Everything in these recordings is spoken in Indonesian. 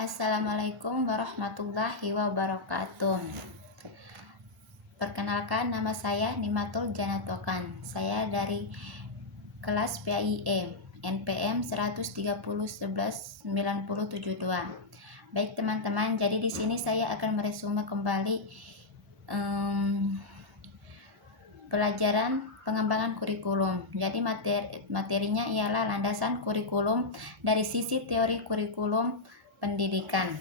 Assalamualaikum warahmatullahi wabarakatuh. Perkenalkan, nama saya Nimatul Janatokan. Saya dari kelas PAIE NPM 130119072. Baik teman-teman, jadi di sini saya akan meresume kembali pelajaran pengembangan kurikulum. Jadi materinya ialah landasan kurikulum dari sisi teori kurikulum pendidikan.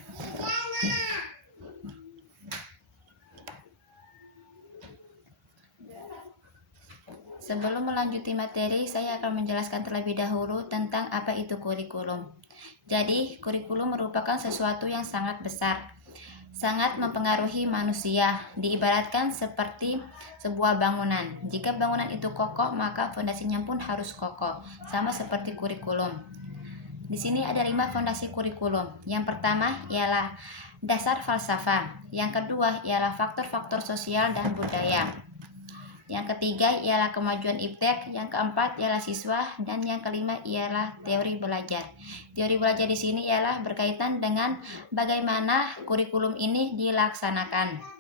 Sebelum melanjuti materi, saya akan menjelaskan terlebih dahulu tentang apa itu kurikulum. Jadi, kurikulum merupakan sesuatu yang sangat besar, sangat mempengaruhi manusia. Diibaratkan seperti sebuah bangunan. Jika bangunan itu kokoh, maka fondasinya pun harus kokoh, sama seperti kurikulum. Di sini ada 5 fondasi kurikulum. Yang pertama ialah dasar falsafah. Yang kedua ialah faktor-faktor sosial dan budaya. Yang ketiga ialah kemajuan iptek, yang keempat ialah siswa, dan yang kelima ialah teori belajar. Teori belajar di sini ialah berkaitan dengan bagaimana kurikulum ini dilaksanakan.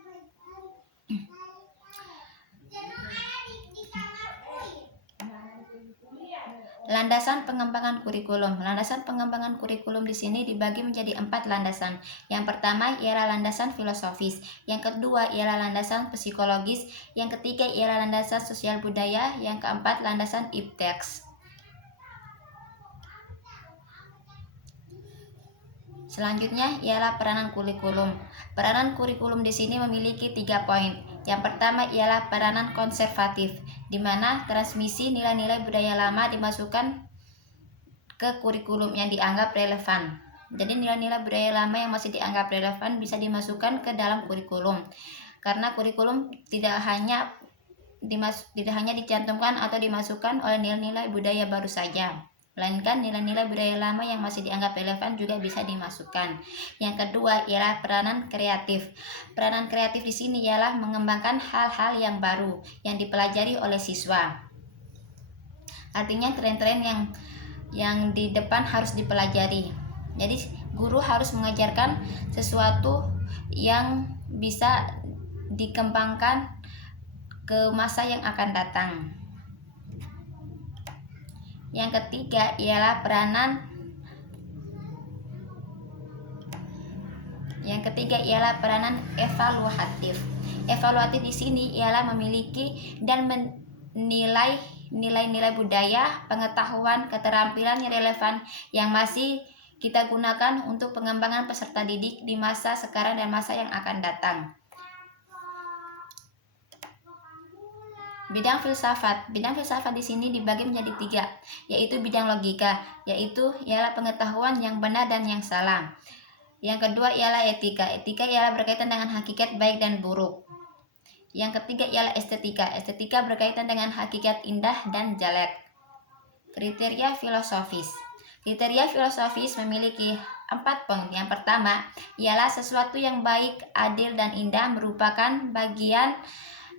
Landasan pengembangan kurikulum. Landasan pengembangan kurikulum di sini dibagi menjadi 4 landasan. Yang pertama ialah landasan filosofis, yang kedua ialah landasan psikologis, yang ketiga ialah landasan sosial budaya, yang keempat landasan ipteks. Selanjutnya ialah peranan kurikulum. Peranan kurikulum di sini memiliki 3 poin. Yang pertama ialah peranan konservatif, di mana transmisi nilai-nilai budaya lama dimasukkan ke kurikulum yang dianggap relevan. Jadi nilai-nilai budaya lama yang masih dianggap relevan bisa dimasukkan ke dalam kurikulum. Karena kurikulum tidak hanya dicantumkan atau dimasukkan oleh nilai-nilai budaya baru saja, melainkan nilai-nilai budaya lama yang masih dianggap relevan juga bisa dimasukkan. Yang kedua ialah peranan kreatif. Peranan kreatif di sini ialah mengembangkan hal-hal yang baru yang dipelajari oleh siswa. Artinya tren-tren yang di depan harus dipelajari. Jadi guru harus mengajarkan sesuatu yang bisa dikembangkan ke masa yang akan datang. Yang ketiga ialah peranan evaluatif. Evaluatif di sini ialah memiliki dan menilai nilai-nilai budaya, pengetahuan, keterampilan yang relevan yang masih kita gunakan untuk pengembangan peserta didik di masa sekarang dan masa yang akan datang. Bidang filsafat. Bidang filsafat di sini dibagi menjadi 3, yaitu bidang logika, yaitu ialah pengetahuan yang benar dan yang salah. Yang kedua ialah etika. Etika ialah berkaitan dengan hakikat baik dan buruk. Yang ketiga ialah estetika. Estetika berkaitan dengan hakikat indah dan jelek. Kriteria filosofis. Kriteria filosofis memiliki 4 poin. Yang pertama ialah sesuatu yang baik, adil, dan indah merupakan bagian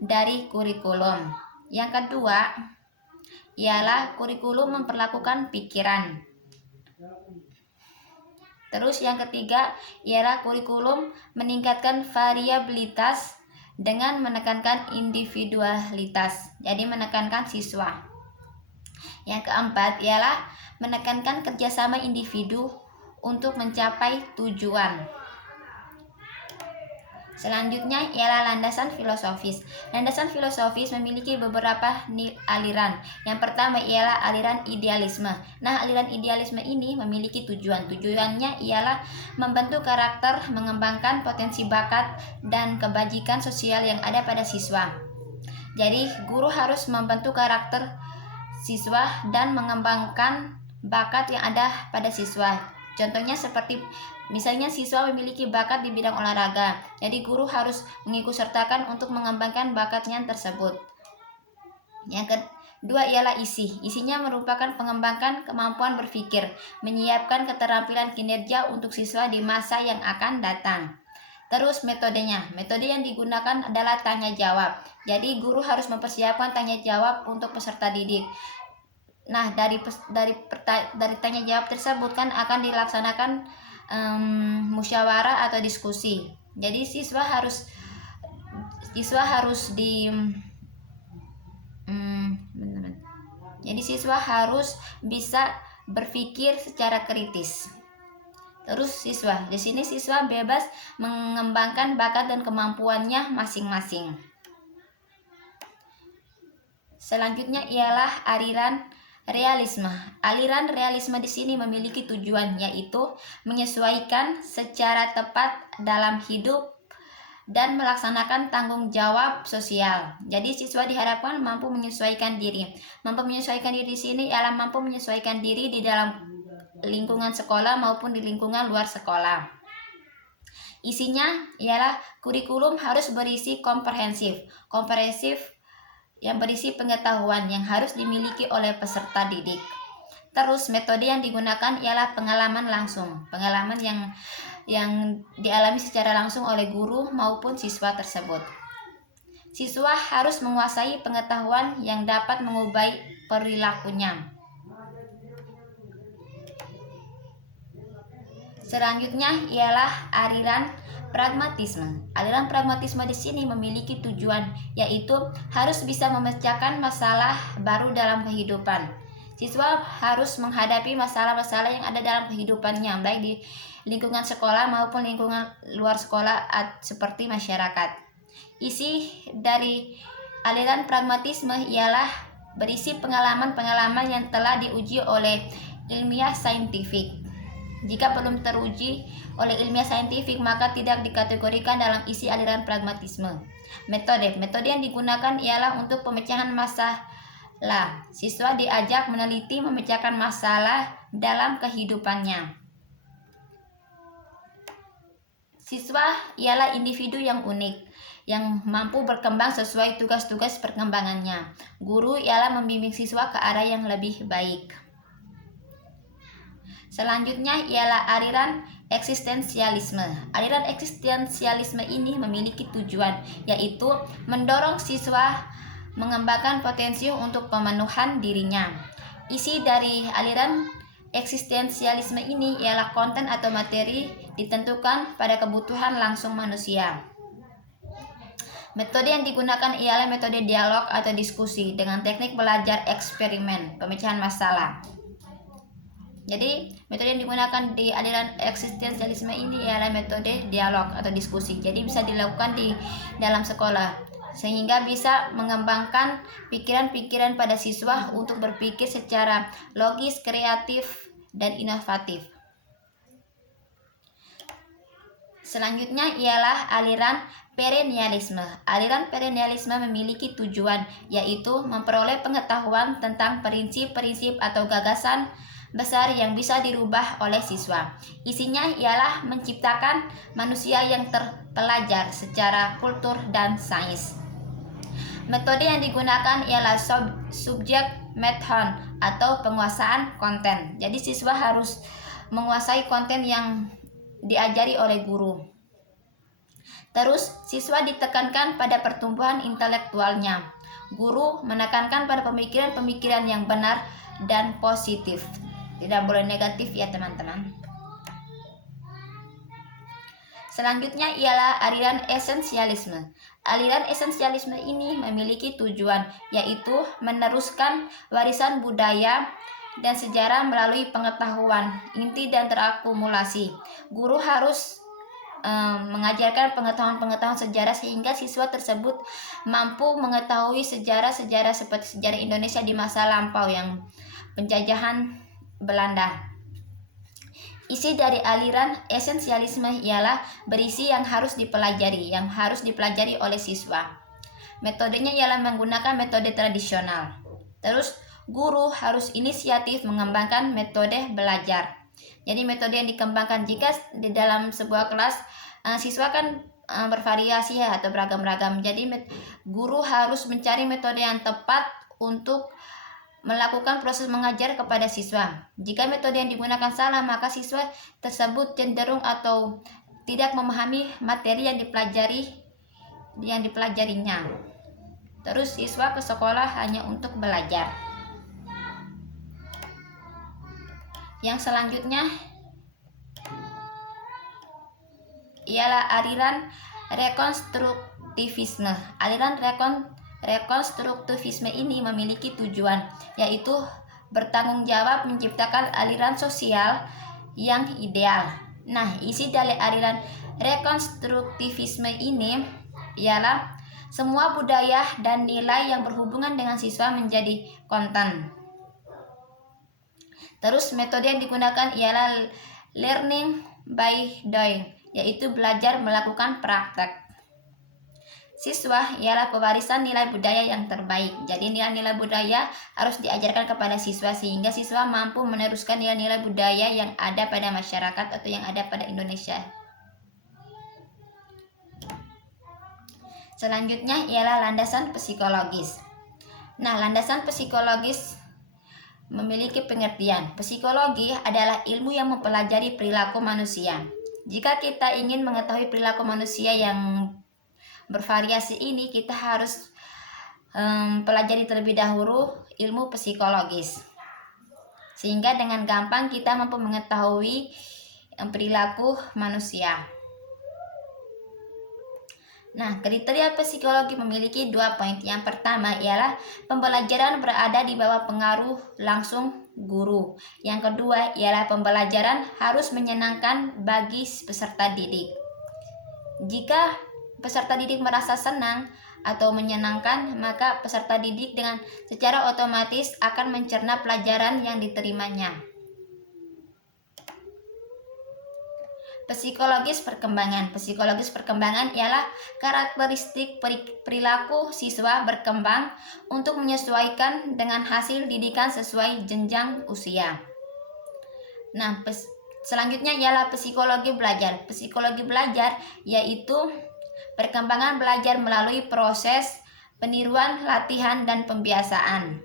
dari kurikulum. Yang kedua ialah kurikulum memperlakukan pikiran. Terus yang ketiga ialah kurikulum meningkatkan variabilitas dengan menekankan individualitas, jadi menekankan siswa. Yang keempat ialah menekankan kerjasama individu untuk mencapai tujuan. Selanjutnya ialah landasan filosofis. Landasan filosofis memiliki beberapa aliran. Yang pertama ialah aliran idealisme. Nah, aliran idealisme ini memiliki tujuan. Tujuannya ialah membentuk karakter, mengembangkan potensi bakat dan kebajikan sosial yang ada pada siswa. Jadi, guru harus membentuk karakter siswa dan mengembangkan bakat yang ada pada siswa. Contohnya seperti misalnya siswa memiliki bakat di bidang olahraga, jadi guru harus mengikutsertakan untuk mengembangkan bakatnya tersebut. Yang kedua ialah isi. Isinya merupakan pengembangan kemampuan berpikir, menyiapkan keterampilan kinerja untuk siswa di masa yang akan datang. Terus metodenya. Metode yang digunakan adalah tanya jawab. Jadi guru harus mempersiapkan tanya jawab untuk peserta didik. Nah, dari tanya jawab tersebut kan akan dilaksanakan musyawarah atau diskusi. Jadi siswa harus jadi siswa harus bisa berpikir secara kritis. Terus di sini siswa bebas mengembangkan bakat dan kemampuannya masing-masing. Selanjutnya ialah aliran realisme. Aliran realisme di sini memiliki tujuan, yaitu menyesuaikan secara tepat dalam hidup dan melaksanakan tanggung jawab sosial. Jadi siswa diharapkan mampu menyesuaikan diri. Mampu menyesuaikan diri di sini ialah mampu menyesuaikan diri di dalam lingkungan sekolah maupun di lingkungan luar sekolah. Isinya ialah kurikulum harus berisi komprehensif yang berisi pengetahuan yang harus dimiliki oleh peserta didik. Terus metode yang digunakan ialah pengalaman langsung, pengalaman yang dialami secara langsung oleh guru maupun siswa tersebut. Siswa harus menguasai pengetahuan yang dapat mengubah perilakunya. Selanjutnya ialah aliran pragmatisme. Aliran pragmatisme di sini memiliki tujuan, yaitu harus bisa memecahkan masalah baru dalam kehidupan. Siswa harus menghadapi masalah-masalah yang ada dalam kehidupannya, baik di lingkungan sekolah maupun lingkungan luar sekolah seperti masyarakat. Isi dari aliran pragmatisme ialah berisi pengalaman-pengalaman yang telah diuji oleh ilmiah saintifik. Jika belum teruji oleh ilmiah saintifik, maka tidak dikategorikan dalam isi aliran pragmatisme. Metode yang digunakan ialah untuk pemecahan masalah. Siswa diajak meneliti memecahkan masalah dalam kehidupannya. Siswa ialah individu yang unik, yang mampu berkembang sesuai tugas-tugas perkembangannya. Guru ialah membimbing siswa ke arah yang lebih baik. Selanjutnya ialah aliran eksistensialisme. Aliran eksistensialisme ini memiliki tujuan, yaitu mendorong siswa mengembangkan potensi untuk pemenuhan dirinya. Isi dari aliran eksistensialisme ini ialah konten atau materi ditentukan pada kebutuhan langsung manusia. Metode yang digunakan ialah metode dialog atau diskusi dengan teknik belajar eksperimen, pemecahan masalah. Jadi metode yang digunakan di aliran eksistensialisme ini ialah metode dialog atau diskusi. Jadi bisa dilakukan di dalam sekolah sehingga bisa mengembangkan pikiran-pikiran pada siswa untuk berpikir secara logis, kreatif, dan inovatif. Selanjutnya ialah aliran perennialisme. Aliran perennialisme memiliki tujuan, yaitu memperoleh pengetahuan tentang prinsip-prinsip atau gagasan besar yang bisa dirubah oleh siswa. Isinya ialah menciptakan manusia yang terpelajar secara kultur dan sains. Metode yang digunakan ialah subject method atau penguasaan konten. Jadi siswa harus menguasai konten yang diajari oleh guru. Terus siswa ditekankan pada pertumbuhan intelektualnya. Guru menekankan pada pemikiran-pemikiran yang benar dan positif. Tidak boleh negatif ya teman-teman. Selanjutnya ialah aliran esensialisme. Aliran esensialisme ini memiliki tujuan, yaitu meneruskan warisan budaya dan sejarah melalui pengetahuan inti dan terakumulasi. Guru harus mengajarkan pengetahuan-pengetahuan sejarah sehingga siswa tersebut mampu mengetahui sejarah-sejarah seperti sejarah Indonesia di masa lampau yang penjajahan Belanda. Isi dari aliran esensialisme ialah berisi yang harus dipelajari oleh siswa. Metodenya ialah menggunakan metode tradisional. Terus guru harus inisiatif mengembangkan metode belajar. Jadi metode yang dikembangkan jika di dalam sebuah kelas siswa kan bervariasi ya atau beragam-ragam. Jadi guru harus mencari metode yang tepat untuk melakukan proses mengajar kepada siswa. Jika metode yang digunakan salah, maka siswa tersebut cenderung atau tidak memahami materi yang dipelajarinya. Terus siswa ke sekolah hanya untuk belajar. Yang selanjutnya ialah aliran rekonstruktivisme. Aliran rekonstruktivisme ini memiliki tujuan, yaitu bertanggung jawab menciptakan aliran sosial yang ideal. Nah, isi dari aliran rekonstruktivisme ini ialah semua budaya dan nilai yang berhubungan dengan siswa menjadi konten. Terus metode yang digunakan ialah learning by doing, yaitu belajar melakukan praktek. Siswa ialah pewarisan nilai budaya yang terbaik. Jadi nilai-nilai budaya harus diajarkan kepada siswa sehingga siswa mampu meneruskan nilai-nilai budaya yang ada pada masyarakat atau yang ada pada Indonesia. Selanjutnya ialah landasan psikologis. Nah, landasan psikologis memiliki pengertian. Psikologi adalah ilmu yang mempelajari perilaku manusia. Jika kita ingin mengetahui perilaku manusia yang bervariasi ini, kita harus pelajari terlebih dahulu ilmu psikologis, sehingga dengan gampang kita mampu mengetahui perilaku manusia. Nah, kriteria psikologi memiliki 2 poin. Yang pertama ialah pembelajaran berada di bawah pengaruh langsung guru. Yang kedua ialah pembelajaran harus menyenangkan bagi peserta didik. Jika peserta didik merasa senang atau menyenangkan, maka peserta didik dengan secara otomatis akan mencerna pelajaran yang diterimanya. Psikologis perkembangan. Psikologis perkembangan ialah karakteristik perilaku siswa berkembang untuk menyesuaikan dengan hasil didikan sesuai jenjang usia. Nah, selanjutnya ialah psikologi belajar. Psikologi belajar yaitu perkembangan belajar melalui proses peniruan, latihan, dan pembiasaan.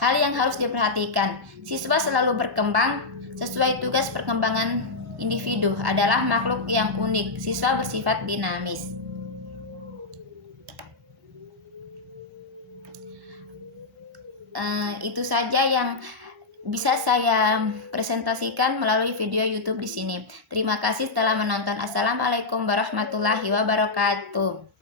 Hal yang harus diperhatikan, siswa selalu berkembang sesuai tugas. Perkembangan individu adalah makhluk yang unik. Siswa bersifat dinamis. Itu saja yang bisa saya presentasikan melalui video YouTube di sini. Terima kasih telah menonton. Assalamualaikum warahmatullahi wabarakatuh.